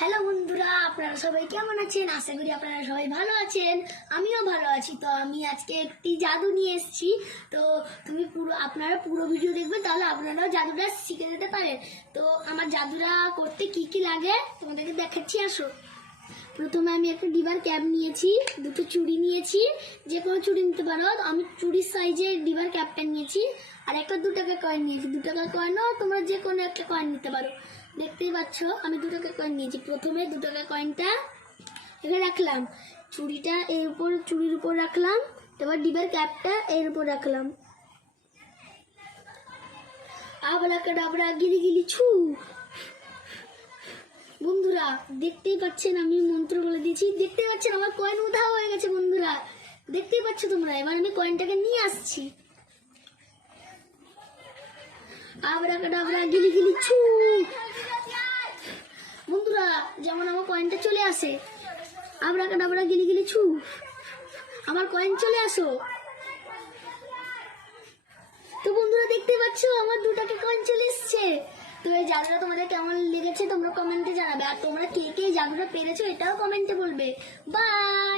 Hello বন্ধুরা, আপনারা সবাই কেমন আছেন? আশা করি আপনারা সবাই ভালো আছেন। আমিও ভালো আছি। তো আমি আজকে একটি জাদু নিয়ে এসেছি। তো তুমি পুরো, আপনারা পুরো ভিডিও দেখবেন তাহলে আপনারাও জাদুটা শিখে যেতে পারেন। তো আমার জাদুটা করতে কি কি লাগে তোমাদেরকে দেখাচ্ছি, আসো। প্রথমে আমি একটা ডিবার ক্যাপ নিয়েছি, দুটো চুড়ি নিয়েছি, যে কোনো চুড়ি নিতে পারো। আমি চুড়ির সাইজের ডিবার ক্যাপটা নিয়েছি, আর একটা দু টাকা কয়েন নিয়েছি। দু টাকা কয়েনও তোমরা যে কোনো একটা কয়েন নিতে পারো। দেখতেই পাচ্ছ, আমি দু টাকা কয়েন নিয়েছি। প্রথমে দু টাকা কয়েনটা এখানে রাখলাম। চুড়িটা এর উপর, চুড়ির উপর রাখলাম। এবার ডিবার ক্যাপটা এর উপর রাখলাম। আবলা কাডাবরা গিলি গিলি ছু। দেখতেই পাচ্ছেন, আমি মন্ত্র বলে দিয়েছি দেখতে পাচ্ছেন, আমার কয়েন উধাও হয়ে গেছে বন্ধুরা। দেখতেই পাচ্ছ তোমরা, এবার আমি কয়েনটাকে নিয়ে আসছি। আবরা কাডাবরা গিলি গিলি ছু। বন্ধুরা, যেমন আমার কয়েনটা চলে আসে আবরা কাডাবরা গিলি গিলি ছু। আমার কয়েন চলে আসো। তো বন্ধুরা, দেখতে পাচ্ছ, আমার দু এই জাদুটা তোমাদের কেমন লেগেছে? তোমরা কমেন্টে জানাবে। আর তোমরা কে কে জাদুটা পেরেছ, এটাও কমেন্টে বলবে। বাই